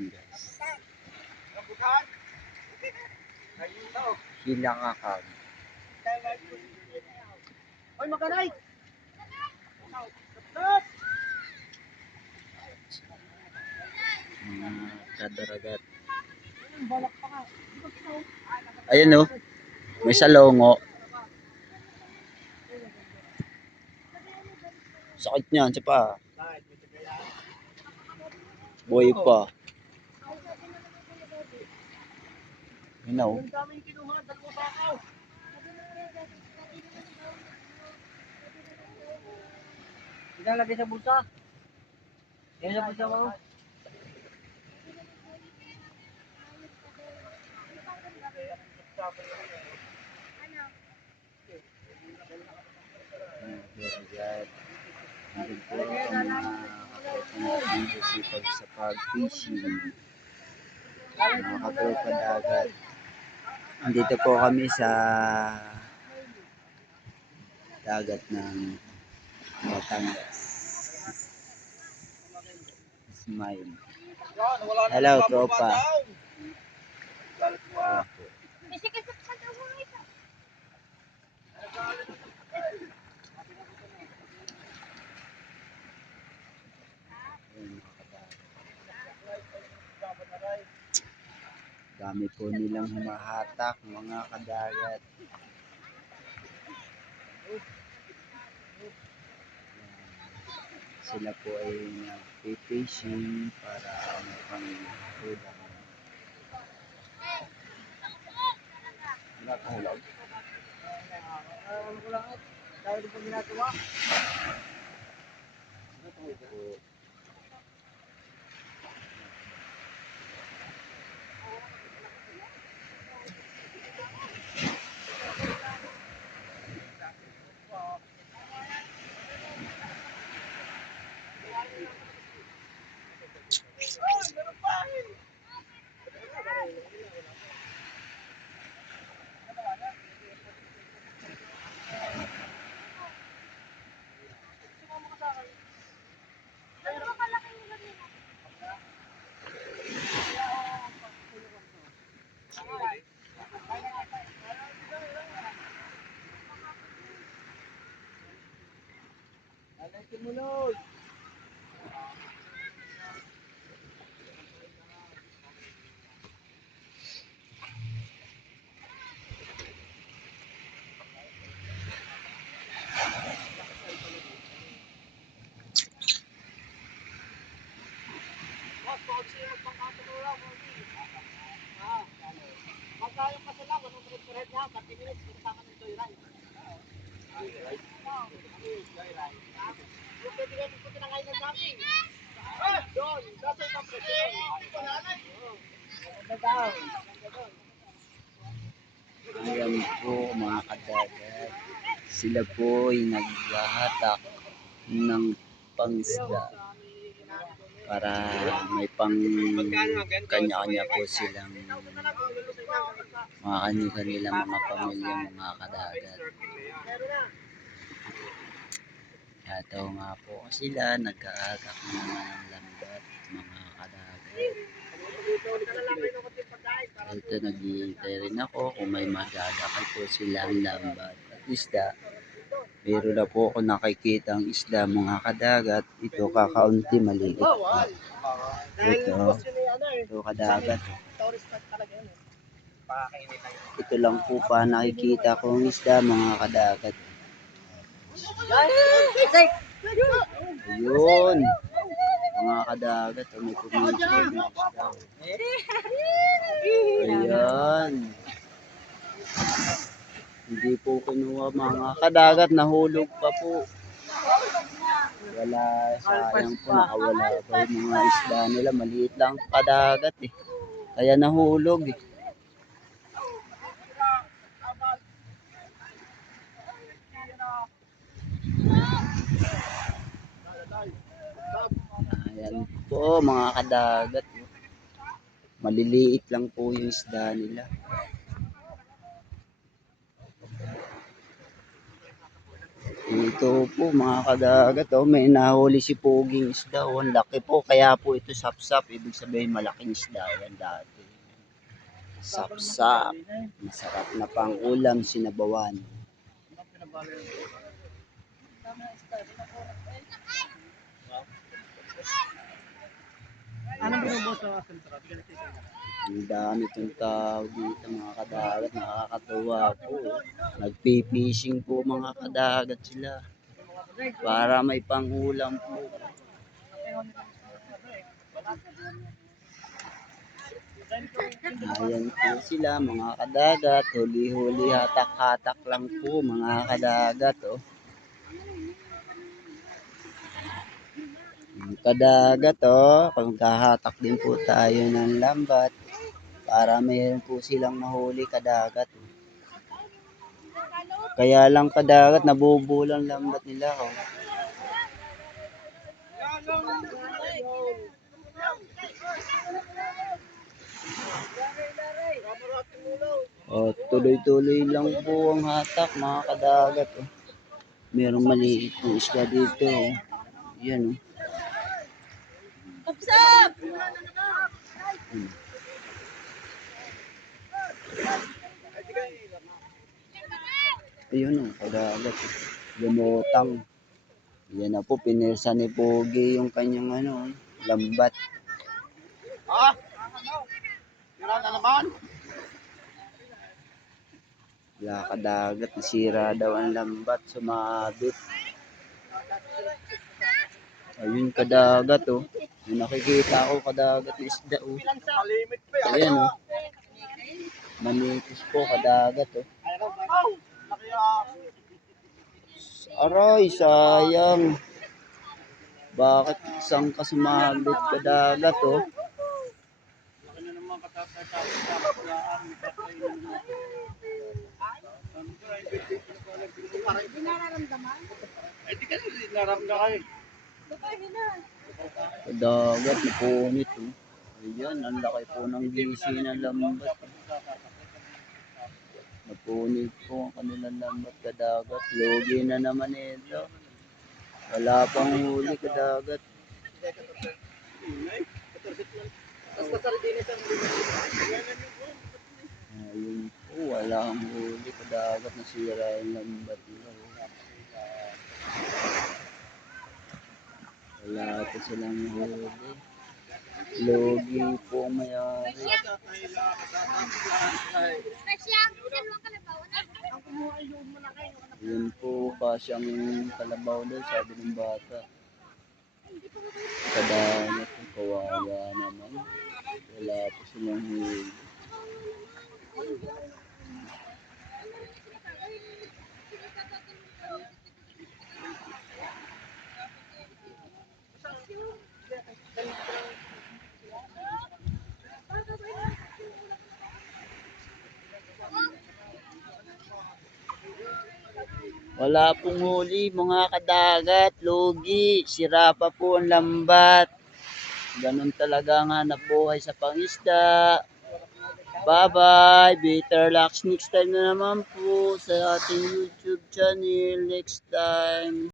Ayan guys. Hila kakag. Oy, makanay! Mga kadaragat. Balak pa nga. Ayan o. May salongo. Sakit niyan. Siya pa. Boy pa. Yun o. Ang dami yung kinuha, dalawang bakaw. Ilalagay sa bulsa. Yan sa bulsa mo. Kadaragat. Nandun po ang mga katropa natin sisipag sa pag-fishing. Mga katropa dagat. Andito po kami sa dagat ng Batangas. Smile. Hello, tropa. Dami po nilang humahatak, mga kadagat. Sila po ay nag-fishing para makapang-ulam. Wala pa hulog? Ano ko lang, dahil po ginagawa. Sumunod. Boss, pag siya magpangkatulong mo. Magkayong kasi lang, anong trip niya, 30 minutes, kasama ng joyride. Yung pwede kayo magpunta ng island namin. Doon, nasa isang presyon. Maganda daw. Ayan po mga kadagat. Sila po ay naghahatak ng pangisda para may pang kanya-kanya po silang mga kanilang mga pamilya, mga kadagat. Ito nga po sila naghahatak ng lambat, mga kadagat. Ito naghihintay rin ako kung may madadakay po silang lambat at isda. Meron na po ako nakikita ang isda, mga kadagat. Ito kakaunti, maliit pa. Ito kadagat. Ito lang po pa nakikita kong isda, mga kadagat. Ayun, mga kadagat, may pumisip na isda. Ayan. Hindi po kinuha, mga kadagat, nahulog pa po. Wala, sayang po, nakawala pa yung mga isda nila. Maliit lang kadagat eh. Kaya nahulog eh. Ayan po mga kadagat. Maliliit lang po yung isda nila. Ito po mga kadagat, oh, may nahuli si Poging isda. Oh, ang laki po. Kaya po ito sapsap. Ibig sabihin malaking isda yan dati. Sapsap. Masarap na pang ulam sinabawan. Anong binubuo sa sentro? Ang dami itong tao dito mga kadagat. Nakakatuwa po. Nagpipishing po mga kadagat sila. Para may pangulam po. Ayan po sila mga kadagat. Huli-huli, hatak-hatak lang po mga kadagat. Oh. Kadagat, oh. Pagkahatak din po tayo ng lambat. Para mayroon po silang mahuli kadagat. Kaya lang kadagat, nabubulang lambat nila. Oh. Oh, tuloy-tuloy lang po ang hatak mga kadagat. Oh. Merong maliit na isda dito. Oh. Yan. Oh. Upsap! Ayun oh, kadagat. Lumutang. Yan na po, pinirsa ni Pogi yung kanyang lambat. Ha? Tira na naman? Wala kadagat, nasira daw ang lambat, sumabit. Ayun kadagat oh. Yung nakikita ko kadagat na isda oh. Malimit pa yan. Ayan oh. Manipis po kadagat oh. Aray, sayang. Bakit isang kasumabit kadagat oh? Hindi nararamdaman? Hindi ka nararamdaman. Kadagat, napunit oh. Ayan, ang laki po ng gisi ng lambat. Napunit po ang kanilang lambat kadagat. Logi na naman ito. Wala pang huli kadagat. Ayun po, wala ang huli kadagat. Nasira yung lambat nila. Wala po silang huli. Logi po ang mayari. Yun po, kasyang kalabaw doon, sabi ng bata. Kadagat po, kawawa naman. Wala po silang huli. Wala pong huli mga kadagat, logi, sira pa po ang lambat. Ganun talaga ang hanap buhay sa pangisda. Bye-bye, better luck next time na naman po sa ating YouTube channel next time.